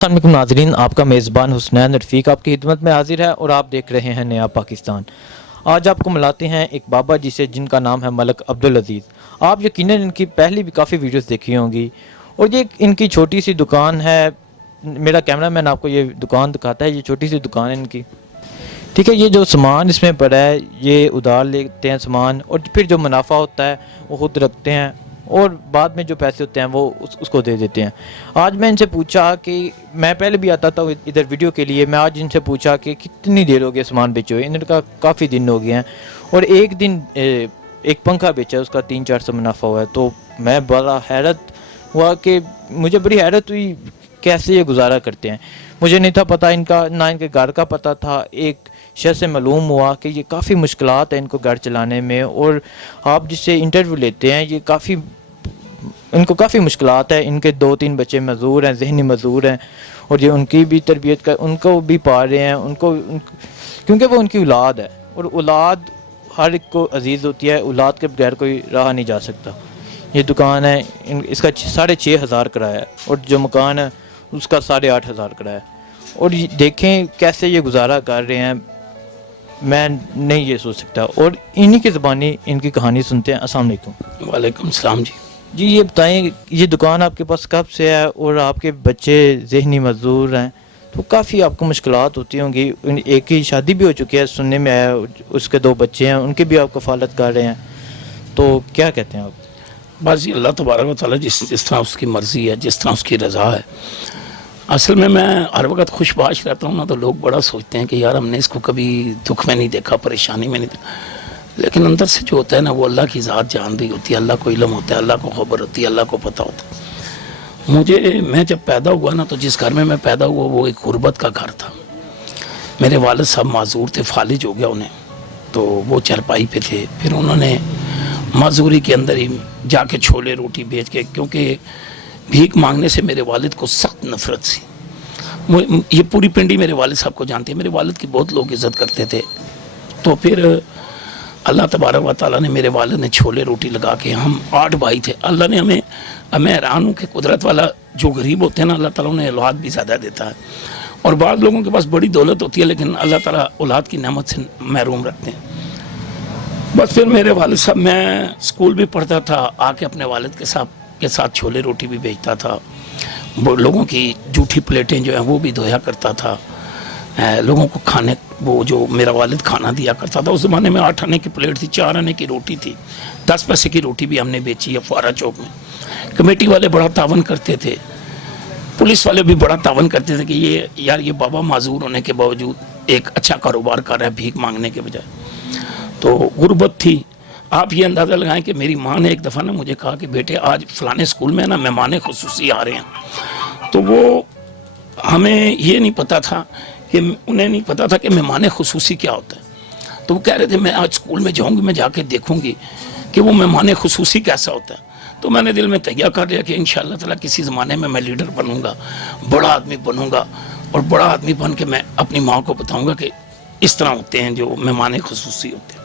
अस्सलाम वालेकुम नाज़रीन, आपका मेज़बान हुसनैन रफ़ीक आपकी खिदमत में हाजिर है और आप देख रहे हैं नया पाकिस्तान। आज आपको मिलाते हैं एक बाबा जी से जिनका नाम है मलक अब्दुल अज़ीज़। आप यकीनन इनकी पहली भी काफ़ी वीडियोस देखी होंगी और ये इनकी छोटी सी दुकान है। मेरा कैमरामैन आपको ये दुकान दिखाता है, ये छोटी सी दुकान है इनकी। ठीक है, ये जो सामान इसमें पड़ा है ये उधार लेते हैं सामान और फिर जो मुनाफा होता है वो खुद रखते हैं और बाद में जो पैसे होते हैं वो उसको दे देते हैं। आज मैं इनसे पूछा कि मैं पहले भी आता था इधर वीडियो के लिए, मैं आज इनसे पूछा कि कितनी देर हो गई सामान बेचे हुए। इन्होंने कहा काफ़ी दिन हो गए हैं और एक दिन एक पंखा बेचा है, उसका 300-400 मुनाफा हुआ है। तो मैं बड़ा हैरत हुआ कि मुझे बड़ी हैरत हुई कैसे ये गुजारा करते हैं। मुझे नहीं था पता इनका, ना इनके घर का पता था। एक शख्स से मालूम हुआ कि ये काफ़ी मुश्किलात है इनको घर चलाने में और आप जिससे इंटरव्यू लेते हैं ये इनको काफ़ी मुश्किलात है। इनके 2-3 बच्चे मज़दूर हैं, जहनी मज़दूर हैं और ये उनकी भी तरबियत कर उनको भी पाल रहे हैं क्योंकि वो उनकी औलाद है और औलाद हर एक को अजीज़ होती है। औलाद के बगैर कोई रहा नहीं जा सकता। ये दुकान है, इसका 6,500 किराया है और जो मकान है उसका 8,500 किराया है। और देखें कैसे ये गुजारा कर रहे हैं, मैं नहीं ये सोच सकता। और इन्हीं की ज़बानी इनकी कहानी सुनते हैं। अस्सलाम वालेकुम। वालेकुम सलाम जी। जी, ये बताएं ये दुकान आपके पास कब से है और आपके बच्चे ज़हनी मज़दूर हैं तो काफ़ी आपको मुश्किलात होती होंगी। एक की शादी भी हो चुकी है सुनने में आया, उसके 2 बच्चे हैं, उनकी भी आप कफ़ालत कर रहे हैं, तो क्या कहते हैं आप? बस ये अल्लाह तबारक व तआला जिस तरह उसकी मर्ज़ी है, जिस तरह उसकी रज़ा है। असल में मैं हर वक्त खुशबाश रहता हूँ ना, तो लोग बड़ा सोचते हैं कि यार हमने इसको कभी दुख में नहीं देखा, परेशानी में नहीं देखा, लेकिन अंदर से जो होता है ना वो अल्लाह की ज़ात जान रही होती है, अल्लाह को इल्म होता है, अल्लाह को खबर होती है, अल्लाह को पता होता है। मैं जब पैदा हुआ ना तो जिस घर में मैं पैदा हुआ वो एक गुरबत का घर था। मेरे वालिद साहब माजूर थे, फालिज हो गया उन्हें, तो वो चरपाई पे थे। फिर उन्होंने माजूरी के अंदर ही जाके छोले रोटी बेच के, क्योंकि भीख मांगने से मेरे वालिद को सख्त नफरत थी। ये पूरी पिंडी मेरे वालिद साहब को जानती है, मेरे वालिद की बहुत लोग इज़्ज़त करते थे। तो फिर अल्लाह तबारक व तआला ने, मेरे वालिद ने छोले रोटी लगा के, हम 8 भाई थे। अल्लाह ने मैं हैरान हूँ कि कुदरत वाला जो गरीब होते हैं ना, अल्लाह ताला उन्हें औलाद भी ज़्यादा देता है। और बाद लोगों के पास बड़ी दौलत होती है लेकिन अल्लाह ताला औलाद की नेमत से महरूम रखते हैं। बस फिर मेरे वालिद साहब, मैं स्कूल भी पढ़ता था, आके अपने वालिद के साथ छोले रोटी भी बेचता था। वो लोगों की जूठी प्लेटें जो हैं वो भी धोया करता था। लोगों को खाने, वो जो मेरा वालिद खाना दिया करता था। उस ज़माने में 8 आने की प्लेट थी, 4 आने की रोटी थी, 10 पैसे की रोटी भी हमने बेची है फुआरा चौक में। कमेटी वाले बड़ा तावन करते थे, पुलिस वाले भी बड़ा तावन करते थे कि ये बाबा माजूर होने के बावजूद एक अच्छा कारोबार कर रहा है भीख मांगने के बजाय। तो गुर्बत थी। आप ये अंदाज़ा लगाएं कि मेरी माँ ने एक दफ़ा ना मुझे कहा कि बेटे आज फ़लाने स्कूल में ना मेहमान खुसूसी आ रहे हैं। तो वो हमें ये नहीं पता था कि उन्हें नहीं पता था कि मेहमान खुसूसी क्या होता है। तो वो कह रहे थे मैं आज स्कूल में जाऊँगी, मैं जाके देखूँगी कि वो मेहमान खुसूसी कैसा होता है। तो मैंने दिल में तैयार कर लिया कि इंशाअल्लाह ताला किसी ज़माने में मैं लीडर बनूँगा, बड़ा आदमी बनूँगा और बड़ा आदमी बन के मैं अपनी माँ को बताऊँगा कि इस तरह होते हैं जो मेहमान खुसूसी होते हैं।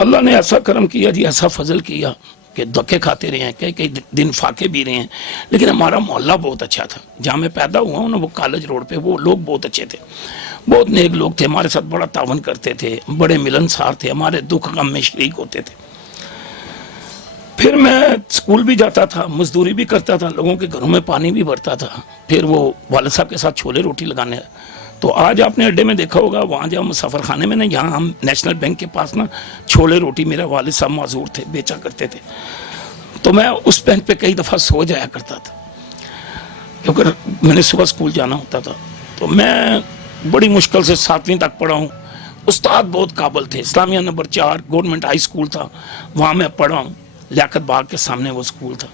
अल्लाह ने ऐसा करम किया जी, ऐसा फजल किया कि धक्के खाते रहे हैं, कई दिन फाके भी रहे हैं, लेकिन हमारा मोहल्ला बहुत अच्छा था। जहाँ मैं पैदा हुआ हूँ ना वो कॉलेज रोड पे, वो लोग बहुत अच्छे थे, बहुत नेक लोग थे, हमारे साथ बड़ा तावन करते थे, बड़े मिलनसार थे, हमारे दुख गम में शरीक होते थे। फिर मैं स्कूल भी जाता था, मजदूरी भी करता था, लोगों के घरों में पानी भी भरता था। फिर वो वालिद साहब के साथ छोले रोटी लगाने। तो आज आपने अड्डे में देखा होगा, वहाँ जहाँ मुसाफर खाने में ना, यहाँ हम नेशनल बैंक के पास ना छोले रोटी मेरा वालिद साहब माजूर थे, बेचा करते थे। तो मैं उस बैंक पे कई दफ़ा सो जाया करता था क्योंकि मैंने सुबह स्कूल जाना होता था। तो मैं बड़ी मुश्किल से 7वीं तक पढ़ा हूँ। उस्ताद बहुत काबिल थे, Islamia number 4 government high school था, वहाँ मैं पढ़ा हूँ। लियाकत बाग के सामने वो स्कूल था।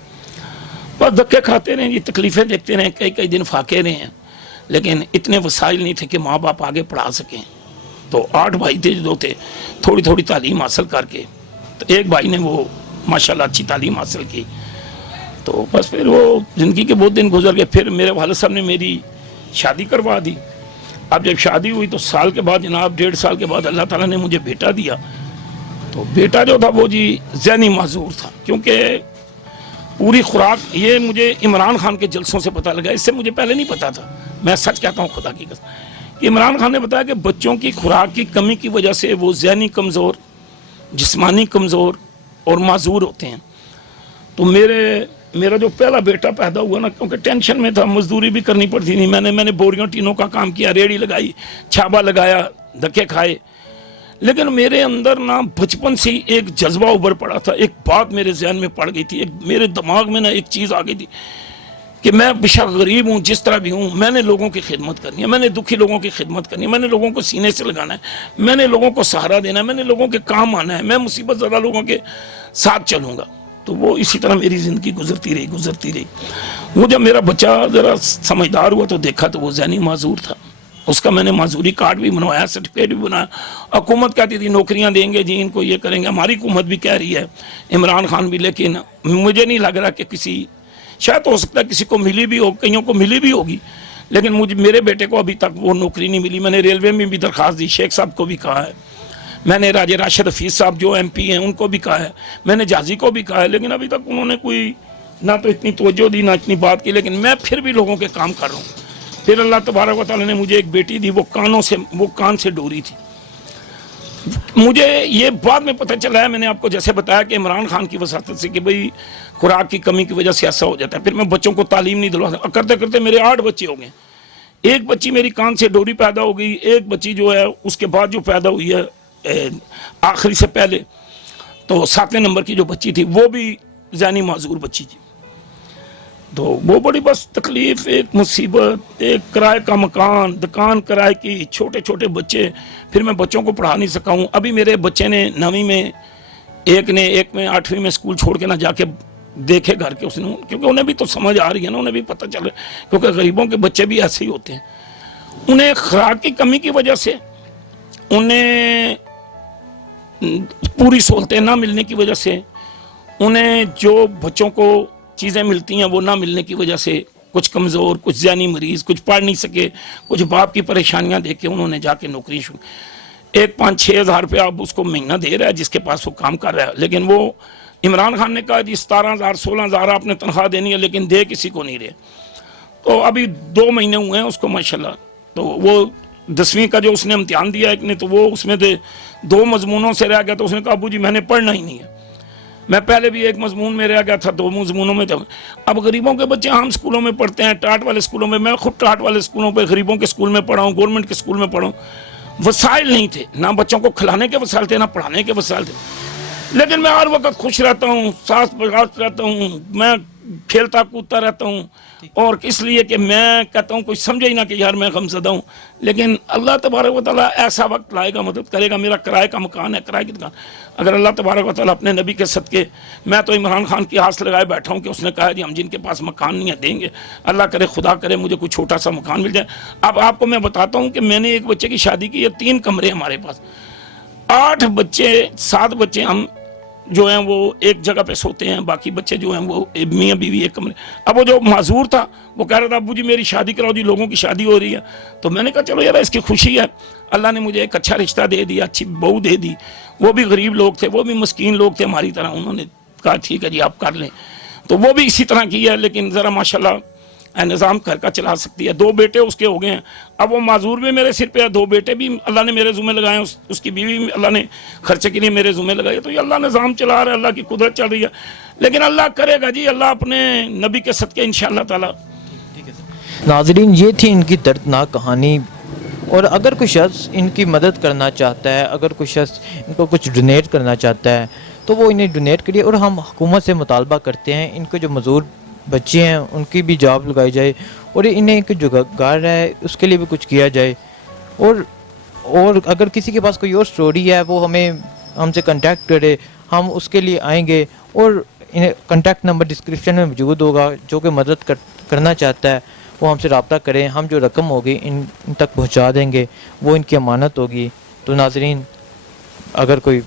बस धक्के खाते रहे, ये तकलीफ़ें देखते रहे, कई दिन फाके रहे हैं, लेकिन इतने वसाइल नहीं थे कि माँ बाप आगे पढ़ा सकें। तो 8 भाई थे, जो थे थोड़ी थोड़ी तालीम हासिल करके, तो एक भाई ने वो माशाल्लाह अच्छी तालीम हासिल की। तो बस फिर वो ज़िंदगी के बहुत दिन गुजर गए। फिर मेरे वालिद साहब ने मेरी शादी करवा दी। अब जब शादी हुई तो साल के बाद, जनाब 1.5 साल के बाद अल्लाह ताला ने मुझे बेटा दिया। तो बेटा जो था वो जी ज़हनी माजूर था, क्योंकि پوری خوراک یہ مجھے عمران خان کے جلسوں سے پتہ لگا، اس سے مجھے پہلے نہیں پتا تھا. میں سچ کہتا ہوں خدا کی قسم کہ عمران خان نے بتایا کہ بچوں کی خوراک کی کمی کی وجہ سے وہ ذہنی کمزور، جسمانی کمزور اور معذور ہوتے ہیں. تو میرا جو پہلا بیٹا پیدا ہوا نا، کیونکہ ٹینشن میں تھا، مزدوری بھی کرنی پڑتی تھی، میں نے بوریوں ٹینوں کا کام کیا، ریڑھی لگائی، چھابا لگایا، دھکے کھائے. لیکن میرے اندر نا بچپن سے ہی ایک جذبہ ابھر پڑا تھا. ایک بات میرے ذہن میں پڑ گئی تھی، میرے دماغ میں نا ایک چیز آ گئی تھی کہ میں بشک غریب ہوں، جس طرح بھی ہوں، میں نے لوگوں کی خدمت کرنی ہے، میں نے دکھی لوگوں کی خدمت کرنی ہے، میں نے لوگوں کو سینے سے لگانا ہے، میں نے لوگوں کو سہارا دینا ہے، میں نے لوگوں کے کام آنا ہے، میں مصیبت زدہ لوگوں کے ساتھ چلوں گا. تو وہ اسی طرح میری زندگی گزرتی رہی. وہ جب میرا بچہ ذرا سمجھدار ہوا تو دیکھا تو وہ ذہنی معذور تھا. اس کا میں نے معذوری کارڈ بھی بنوایا، سرٹیفکیٹ بھی بنایا. حکومت کہتی تھی نوکریاں دیں گے جی، ان کو یہ کریں گے. ہماری حکومت بھی کہہ رہی ہے، عمران خان بھی، لیکن مجھے نہیں لگ رہا کہ شاید ہو سکتا ہے کسی کو ملی بھی ہو، کئیوں کو ملی بھی ہوگی، لیکن میرے بیٹے کو ابھی تک وہ نوکری نہیں ملی. میں نے ریلوے میں بھی درخواست دی، شیخ صاحب کو بھی کہا ہے، میں نے راجہ راشد حفیظ صاحب جو ایم پی ہیں ان کو بھی کہا ہے، میں نے جازی کو بھی کہا ہے، لیکن ابھی تک انہوں نے کوئی نہ تو اتنی توجہ دی نہ اتنی بات کی. لیکن میں پھر بھی لوگوں کے کام کر رہا ہوں. پھر اللہ تبارک و تعالیٰ نے مجھے ایک بیٹی دی، وہ کان سے ڈوری تھی. مجھے یہ بعد میں پتہ چلا ہے، میں نے آپ کو جیسے بتایا کہ عمران خان کی وساطت سے کہ بھئی خوراک کی کمی کی وجہ سے ایسا ہو جاتا ہے. پھر میں بچوں کو تعلیم نہیں دلواتا، کرتے کرتے میرے 8 بچے ہو گئے. ایک بچی میری کان سے ڈوری پیدا ہو گئی، ایک بچی جو ہے اس کے بعد جو پیدا ہوئی ہے آخری سے پہلے، تو 7ویں نمبر کی جو بچی تھی وہ بھی ذہنی معذور بچی تھی. تو وہ بڑی بس تکلیف، ایک مصیبت، ایک کرائے کا مکان، دکان کرائے کی، چھوٹے چھوٹے بچے. پھر میں بچوں کو پڑھا نہیں سکا ہوں. ابھی میرے بچے نے 9ویں میں، ایک میں 8ویں میں اسکول چھوڑ کے نہ جا کے دیکھے گھر کے، اس نے، کیونکہ انہیں بھی تو سمجھ آ رہی ہے نا، انہیں بھی پتہ چل رہا ہے، کیونکہ غریبوں کے بچے بھی ایسے ہی ہوتے ہیں. انہیں خوراک کی کمی کی وجہ سے، انہیں پوری سہولتیں نہ ملنے کی وجہ سے، انہیں جو بچوں کو چیزیں ملتی ہیں وہ نہ ملنے کی وجہ سے، کچھ کمزور، کچھ ذہنی مریض، کچھ پڑھ نہیں سکے، کچھ باپ کی پریشانیاں دیکھ کے انہوں نے جا کے نوکری شروع. ایک 5-6 ہزار روپیہ اب اس کو مہینہ دے رہا ہے جس کے پاس وہ کام کر رہا ہے. لیکن وہ عمران خان نے کہا جی 17,000-16,000 آپ نے تنخواہ دینی ہے، لیکن دے کسی کو نہیں رہے. تو ابھی 2 مہینے ہوئے ہیں اس کو ماشاءاللہ. تو وہ 10ویں کا جو اس نے امتحان دیا ایک نے، تو وہ اس میں 2 مضمونوں سے رہ گیا. تو اس نے کہا ابو جی میں نے پڑھنا ہی نہیں ہے. میں پہلے بھی 1 مضمون میں رہ گیا تھا، 2 مضمونوں میں تھا. اب غریبوں کے بچے عام اسکولوں میں پڑھتے ہیں، ٹاٹ والے اسکولوں میں خود ٹاٹ والے اسکولوں پہ، غریبوں کے اسکول میں پڑھا ہوں، گورنمنٹ کے اسکول میں پڑھا ہوں. وسائل نہیں تھے، نہ بچوں کو کھلانے کے وسائل تھے، نہ پڑھانے کے وسائل تھے. لیکن میں ہر وقت خوش رہتا ہوں، ساس بغاوت رہتا ہوں، میں کھیلتا کودتا رہتا ہوں. اور اس لیے کہ میں کہتا ہوں کوئی سمجھے ہی نہ کہ یار میں غمزدہ ہوں. لیکن اللہ تبارک و تعالیٰ ایسا وقت لائے گا، مدد کرے گا. میرا کرائے کا مکان ہے، کرائے کی دکان. اگر اللہ تبارک و تعالیٰ اپنے نبی کے صدقے، میں تو عمران خان کی آس لگائے بیٹھا ہوں کہ اس نے کہا جی ہم جن کے پاس مکان نہیں ہے دیں گے. اللہ کرے، خدا کرے مجھے کوئی چھوٹا سا مکان مل جائے. اب آپ کو میں بتاتا ہوں کہ میں نے ایک بچے کی شادی کی ہے، 3 کمرے ہمارے پاس، 8 بچے، 7 بچے ہم جو ہیں وہ ایک جگہ پہ سوتے ہیں، باقی بچے جو ہیں وہ میاں بیوی ایک کمرے. اب وہ جو معذور تھا وہ کہہ رہا تھا ابو جی میری شادی کراؤ جی، لوگوں کی شادی ہو رہی ہے. تو میں نے کہا چلو یار اس کی خوشی ہے، اللہ نے مجھے ایک اچھا رشتہ دے دیا، اچھی بہو دے دی. وہ بھی غریب لوگ تھے، وہ بھی مسکین لوگ تھے ہماری طرح. انہوں نے کہا ٹھیک ہے جی آپ کر لیں. تو وہ بھی اسی طرح کی ہے، لیکن ذرا ماشاءاللہ نظام گھر کا چلا سکتی ہے. 2 بیٹے اس کے ہو گئے ہیں. اب وہ معذور بھی میرے سر پہ ہے، 2 بیٹے بھی اللہ نے میرے ذمہ لگائے ہیں، اس کی بیوی بھی اللہ نے خرچے کے لیے میرے ذمہ لگائی. تو یہ اللہ نظام چلا رہا ہے، اللہ کی قدرت چل رہی ہے. لیکن اللہ کرے گا جی، اللہ اپنے نبی کے صدقے انشاءاللہ تعالی. ناظرین، یہ تھی ان کی دردناک کہانی. اور اگر کوئی شخص ان کی مدد کرنا چاہتا ہے، اگر کوئی شخص ان کو کچھ ڈونیٹ کرنا چاہتا ہے تو وہ انہیں ڈونیٹ کریے. اور ہم حکومت سے مطالبہ کرتے ہیں ان کے جو مزدور بچے ہیں ان کی بھی جاب لگائی جائے، اور انہیں جو گھر ہے اس کے لیے بھی کچھ کیا جائے. اور اگر کسی کے پاس کوئی اور سٹوری ہے وہ ہم سے کنٹیکٹ کرے، ہم اس کے لیے آئیں گے. اور انہیں کنٹیکٹ نمبر ڈسکرپشن میں موجود ہوگا. جو کہ مدد کرنا چاہتا ہے وہ ہم سے رابطہ کریں. ہم جو رقم ہوگی ان تک پہنچا دیں گے، وہ ان کی امانت ہوگی. تو ناظرین، اگر کوئی